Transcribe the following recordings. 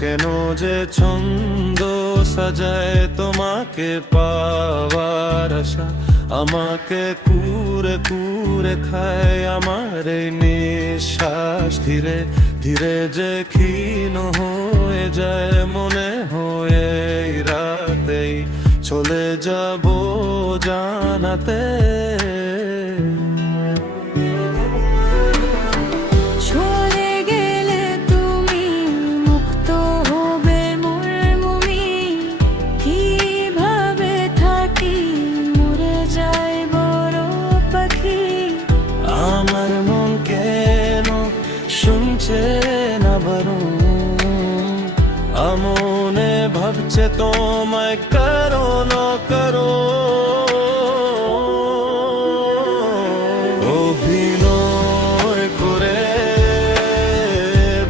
কেন যে ছন্দ সাজায় তোমাকে পাওয়ার আশা, আমাকে কুরে কুরে খায় আমার এই নিঃশ্বাস। ধীরে ধীরে যে ক্ষীণ হয়ে যায় মনে হয়ে রাতেই চলে যাব জানাতে। আমার মন কেন শুনছে না বারণ, আমনে ভাবছে তোমায় করো না করো। অভিনয় করে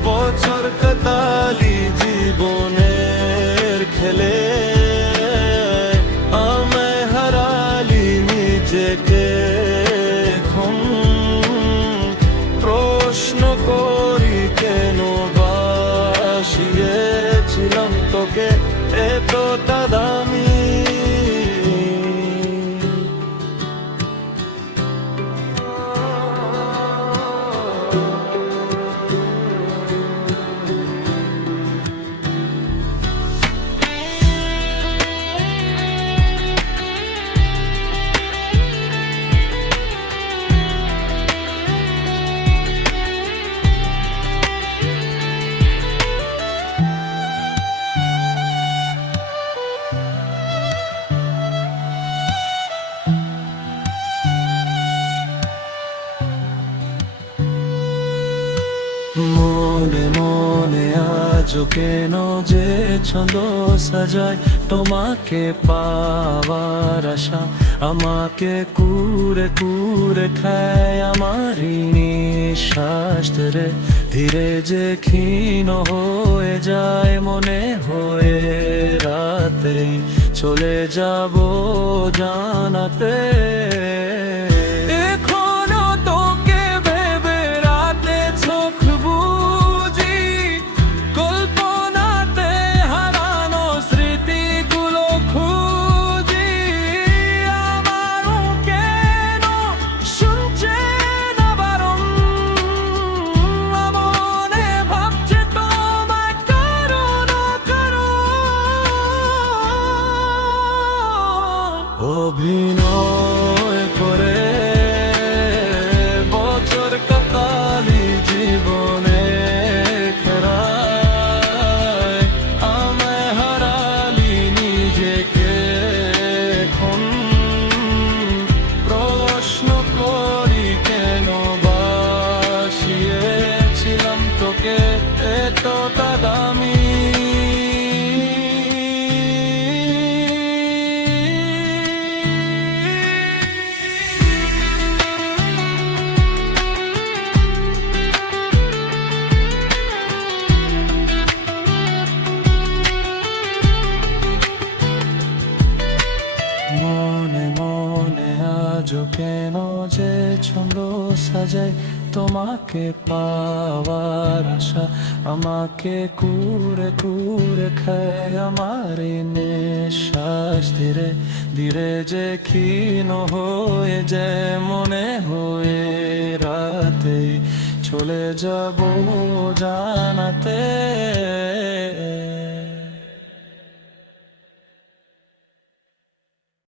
বছর কাটালি জীবনের খেলে, আমায় হারালি নিজেকে। প্রশ্ন করি কেন বাসিয়েছিলাম তোকে এতটা দামি। মনে মনে আজও কেন যে ছন্দ সাজায় তোমাকে পাওয়ার আশা, আমাকে কুরে কুরে খায় আমার নিঃশ্বাস। ধীরে ধীরে যে ক্ষীণ হয়ে যায় মনে হয়ে রাতে চলে যাব জানাতে। অভিনয় করে বছর কাটালি জীবনে খেলায়, আমায় হারালি নিজেকে। এখন প্রশ্ন করি কেন বাসিয়েছিলাম তোকে এতটা দামি। মনে মনে আজও কেন যে ছন্দ সাজায় তোমাকে পাওয়ার আশা, আমাকে কুরে কুরে খায় আমার নিঃশ্বাস। ধীরে ধীরে যে ক্ষীণ হয়ে যায় মনে হয়ে রাতে চলে যাব জানাতে।